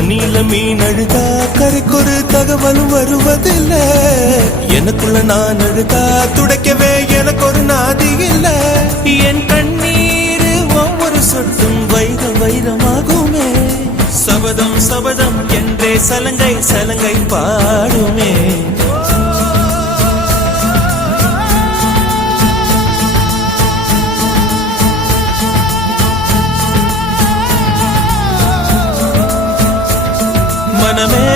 தண்ணியில மீன் அழுதா கரைக்கொரு தகவலும் வருவதில்ல. எனக்குள்ள நான் அழுதா துடைக்கவே எனக்கு ஒரு நாதி இல்ல. என் கண்ணீர் ஒவ்வொரு சொட்டும் வைரம் வைரமாகுமே. சபதம் சபதம் என்றே சலங்கை சலங்கை பாடுமே. மனமே